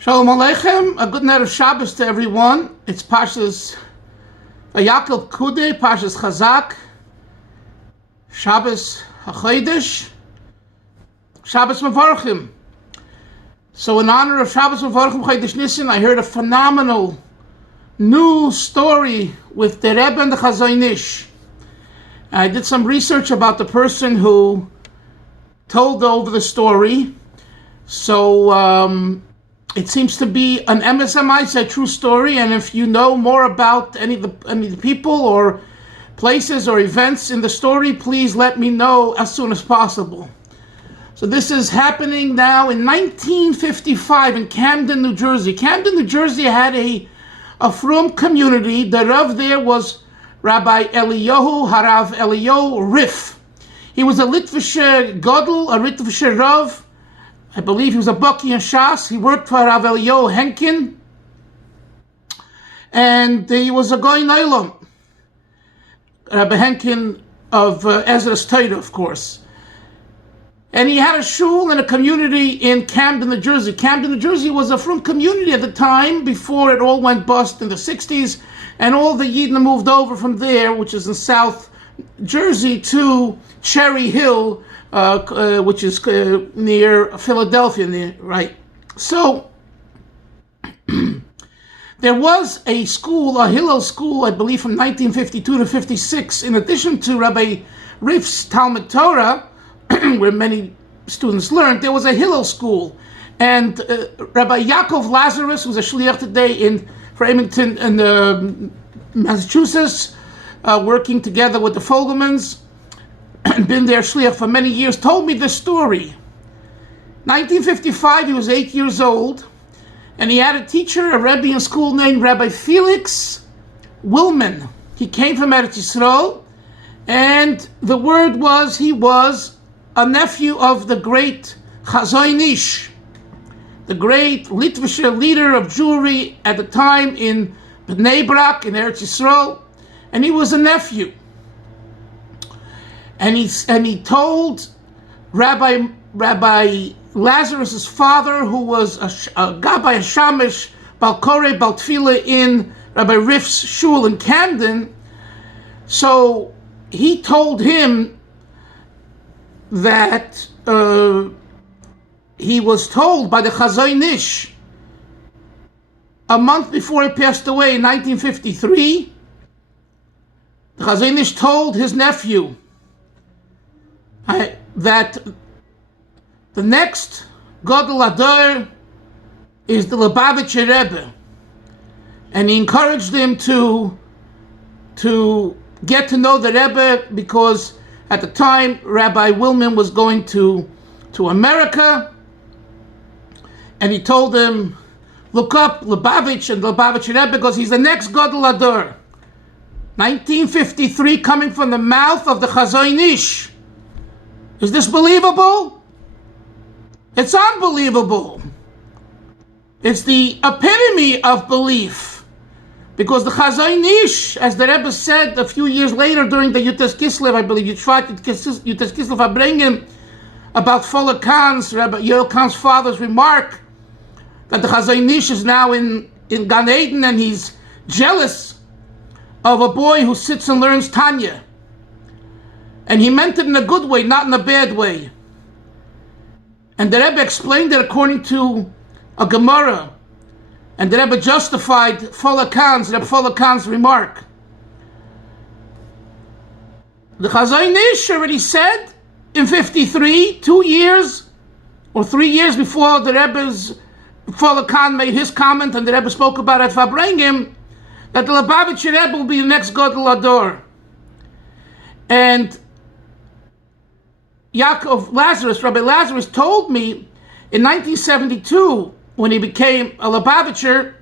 Shalom Aleichem, a good night of Shabbos to everyone. It's Parshas Vayakil Kude, Parshas Chazak, Shabbos HaChodesh, Shabbos Mevarchim. So in honor of Shabbos Mevarchim Chodesh Nissan, I heard a phenomenal new story with the Rebbe and the Chazon. I did some research about the person who told over the story. So it seems to be an MSMI, a true story, and if you know more about any of the people or places or events in the story, please let me know as soon as possible. So this is happening now in 1955 in Camden, New Jersey. Camden, New Jersey had a frum community. The Rav there was Rabbi Harav Eliyahu Riff. He was a Litvische Godol, a Litvische Rav. I believe he was a Baki and Shas. He worked for Rabbi Henkin. And he was a Goy Nailam. Rabbi Henkin of Ezras Torah, of course. And he had a shul and a community in Camden, New Jersey. Camden, New Jersey was a frum community at the time before it all went bust in the 60s. And all the Yidden moved over from there, which is in South Jersey, to Cherry Hill, which is near Philadelphia, right? So there was a school, a Hillel school, I believe from 1952 to 56. In addition to Rabbi Riff's Talmud Torah, where many students learned, there was a Hillel school. And Rabbi Yaakov Lazarus, who's a shliach today in Framingham in Massachusetts, working together with the Fogelmans, and been their shliach for many years, told me this story. 1955, he was 8 years old, and he had a teacher, a Rebbe in school named Rabbi Felix Willman. He came from Eretz Yisrael, and the word was he was a nephew of the great Chazon, the great Litvische leader of Jewry at the time in Bnei Brak, in Eretz Yisrael, and he was a nephew. And he told Rabbi Lazarus's father, who was a Gabbai Shamish Balkore Baltfila in Rabbi Riff's shul in Camden. So he told him that he was told by the Chazon a month before he passed away in 1953. The Chazon told his nephew that the next Godol HaDor is the Lubavitcher Rebbe, and he encouraged him to get to know the Rebbe, because at the time Rabbi Willman was going to America, and he told him, look up Lubavitch and the Lubavitcher Rebbe because he's the next Godol HaDor. 1953, coming from the mouth of the Chazon. Is this believable? It's unbelievable. It's the epitome of belief. Because the Chazon, as the Rebbe said a few years later during the Yud Kislev, I believe, Yud Kislev bringing about Fola Khan's, Rabbi Yoel Khan's father's remark that the Chazon is now in Gan Eden and he's jealous of a boy who sits and learns Tanya. And he meant it in a good way, not in a bad way. And the Rebbe explained it according to a Gemara. And the Rebbe justified Rebbe Fola Khan's remark. The Chazon already said in 53, 2 years or 3 years before the Rebbe's Fola Khan made his comment and the Rebbe spoke about it, Fabrengim, that the Lubavitcher Rebbe will be the next Godol HaDor. And Rabbi Lazarus told me in 1972, when he became a Lubavitcher,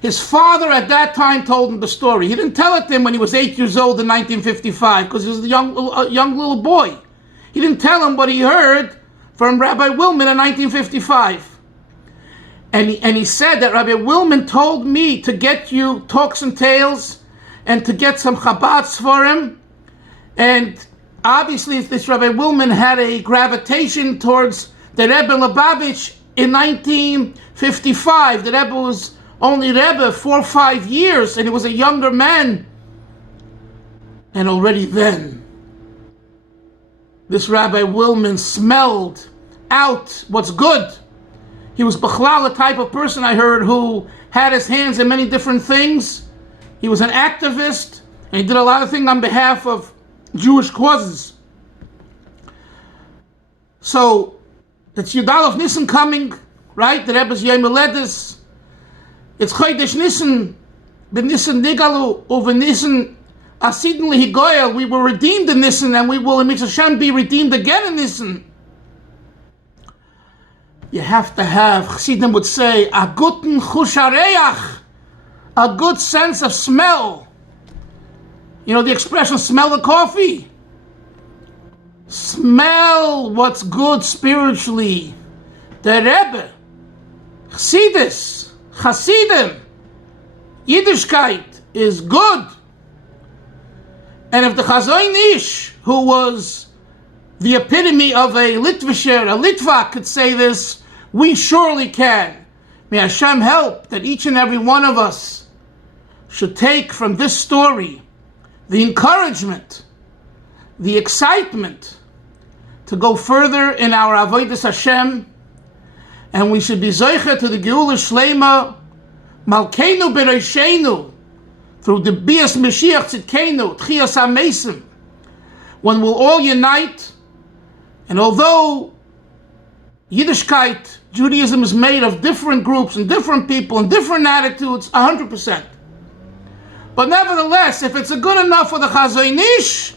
his father at that time told him the story. He didn't tell it to him when he was 8 years old in 1955, because he was a young little boy. He didn't tell him what he heard from Rabbi Willman in 1955. And he said that Rabbi Willman told me to get you Talks and Tales and to get some Chabad for him. And obviously, this Rabbi Willman had a gravitation towards the Rebbe Lubavitch in 1955. The Rebbe was only Rebbe 4 or 5 years, and he was a younger man. And already then, this Rabbi Willman smelled out what's good. He was Bechlal, a type of person I heard who had his hands in many different things. He was an activist, and he did a lot of things on behalf of Jewish causes. So, it's Yud Alef Nissan coming, right? The Rebbe's Yom Haledes. It's Chodesh Nissan, b'Nissan Nigalu, over Nissan Asidin Lihigoyel. We were redeemed in Nissan, and we will, in Mitzvah Hashem, be redeemed again in Nissan. You have to have, Chassidim would say, a guten chushareach, a good sense of smell. You know the expression, smell the coffee? Smell what's good spiritually. The Rebbe, Chassidus, Chassidim, Yiddishkeit is good. And if the Chazon Ish, who was the epitome of a Litvisher, a Litvak, could say this, we surely can. May Hashem help that each and every one of us should take from this story the encouragement, the excitement to go further in our Avodas Hashem, and we should be Zoicha to the Geula Shleima, Malkeinu Bereishenu, through the Bias Mashiach Tzidkenu, Tchias HaMesim, when we'll all unite. And although Yiddishkeit, Judaism, is made of different groups and different people and different attitudes, 100%. But nevertheless, if it's good enough for the Chazon Ish,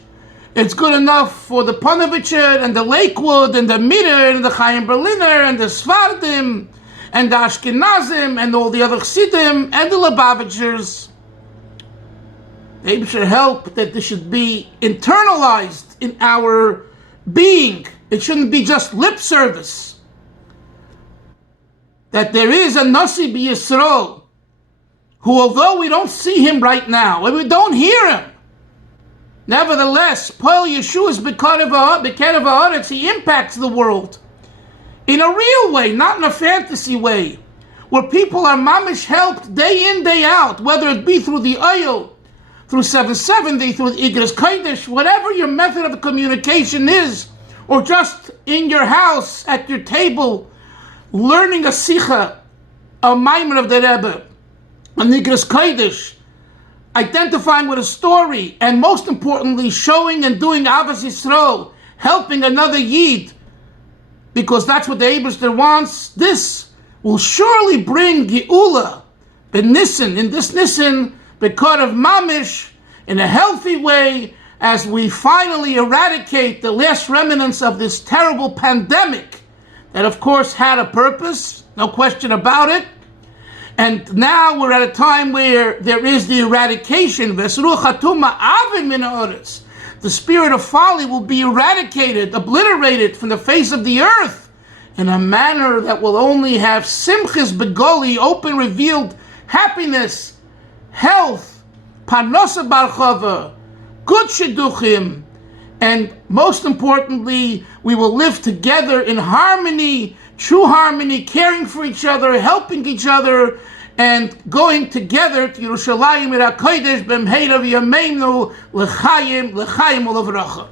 it's good enough for the Ponevezher and the Lakewood and the Mitter and the Chaim Berliner and the Sfardim and the Ashkenazim and all the other Chassidim and the Lubavitchers. Maybe should help that this should be internalized in our being. It shouldn't be just lip service. That there is a Nasi B'Yisrael who, although we don't see him right now, and we don't hear him, nevertheless, Poel Yeshua's B'Karev Haaretz, he impacts the world in a real way, not in a fantasy way, where people are mamish helped day in, day out, whether it be through the oil, through 770, through the Igros Kodesh, whatever your method of communication is, or just in your house, at your table, learning a Sicha, a Maimer of the Rebbe, a Igros Kodesh, identifying with a story, and most importantly, showing and doing Avos Yisrael, helping another Yid, because that's what the Eibishter wants. This will surely bring Geula, in this Nissan, because of Mamish, in a healthy way, as we finally eradicate the last remnants of this terrible pandemic that, of course, had a purpose, no question about it. And now we're at a time where there is the eradication. The spirit of folly will be eradicated, obliterated from the face of the earth in a manner that will only have simchas begoli, open, revealed happiness, health, parnasa barchava, good shidduchim, and most importantly, we will live together in harmony, true harmony, caring for each other, helping each other, and going together to Yerushalayim Ira Kodesh b'mheira v'yameinu l'chaim u'levracha.